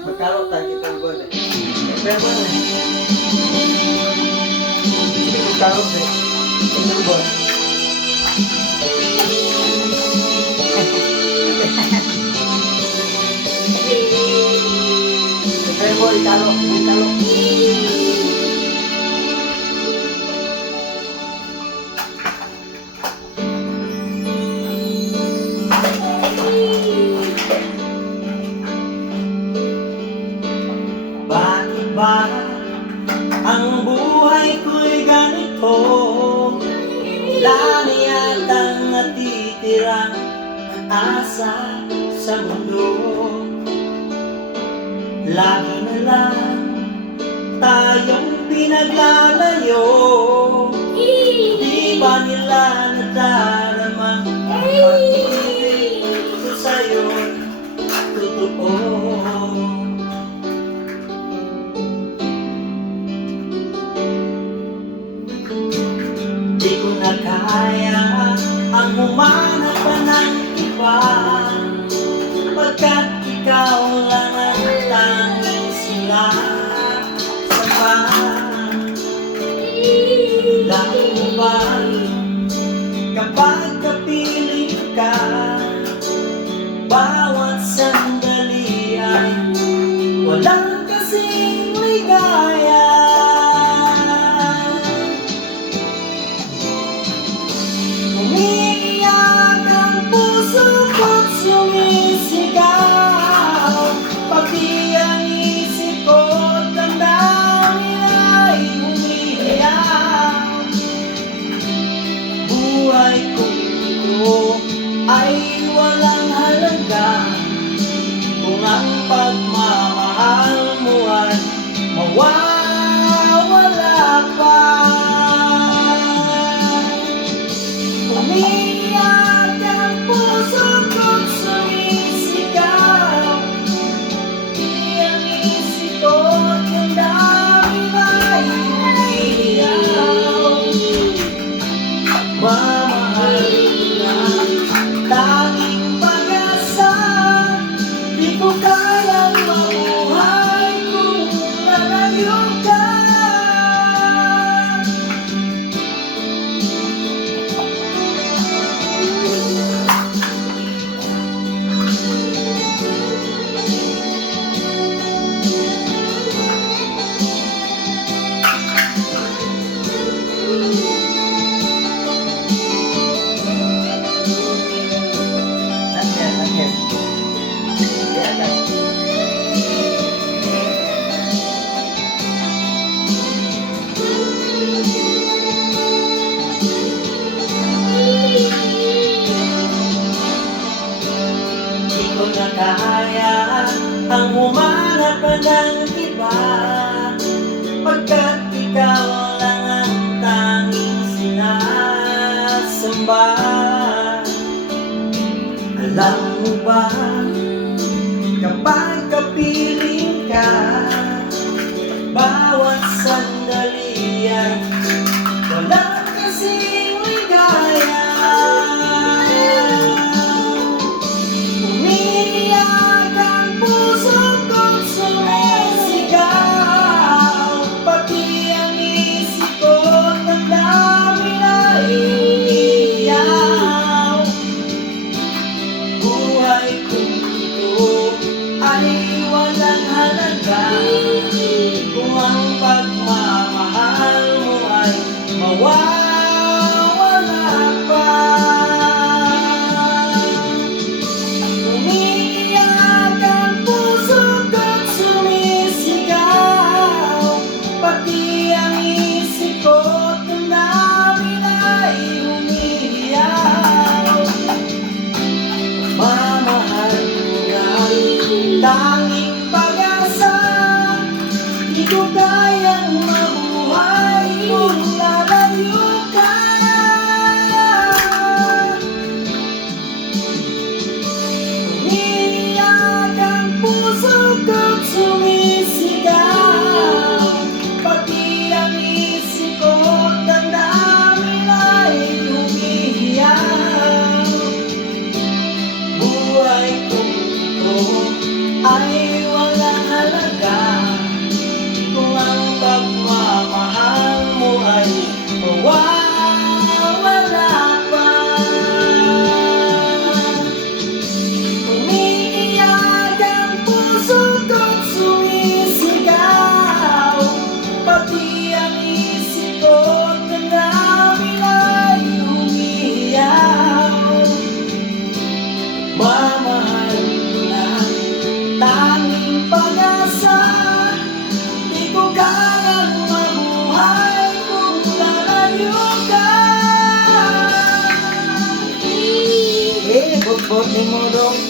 Magkaro tayo kita ba eh. Pero ba eh. Hindi magkaro eh. Ito ba? Pero ba ikalo, ikalo. Bakit ba ang buhay ko'y ganito? Wala na yatang natitirang asa sa mundo. Lagi na lang tayong pinaglalayo. Di ba nila nadarama ang pag-ibig ko sa'yo'y totoo? Di ko na kaya ang humanap pa ng iba, pagkat ikaw lang ang tanging sinasamba. Lagi mo ba kapag kapiling ka, bawat sandali ay walang kasing ligaya? Umiiyak ang puso ko't sumisigaw, pati ang isip ko't damdamin ay umiiyak. Buhay kong ito ay walang halaga kung ang pagmamahal mo ay mawawala pa. Umiiyak ang puso ko't sumisigaw, di ang isip ko't damdamin ay umiiyak. Mamahal ko na tanging pag-asa, di ko kayang mabuhay kung lalayo ka. Di ko na kaya ang humanap pa ng iba, pagkat ikaw lang ang tanging sinasamba. Alam mo ba, kapag kapiling ka, bawat sandali ay wala kasing ligaya. Umiiyak ang puso ko't sumisigaw, pati ang isip ko't damdamin ay umiiyak. Buhay kong ito ay walang halaga kung ang pagmamahal mo ay mawawala pa. Umiiyak ang puso ko't sumisigaw, pati ang isip ko't damdamin ay umiiyak. Mamahal ko yan, tanging pag-asa, di ko kayang mabuhay kung lalayo ka. Umiiyak ang puso ko't sumisigaw, pati ang isip ko't damdamin ay umiiyak. Buhay kong ito ay walang Abot ni mo dong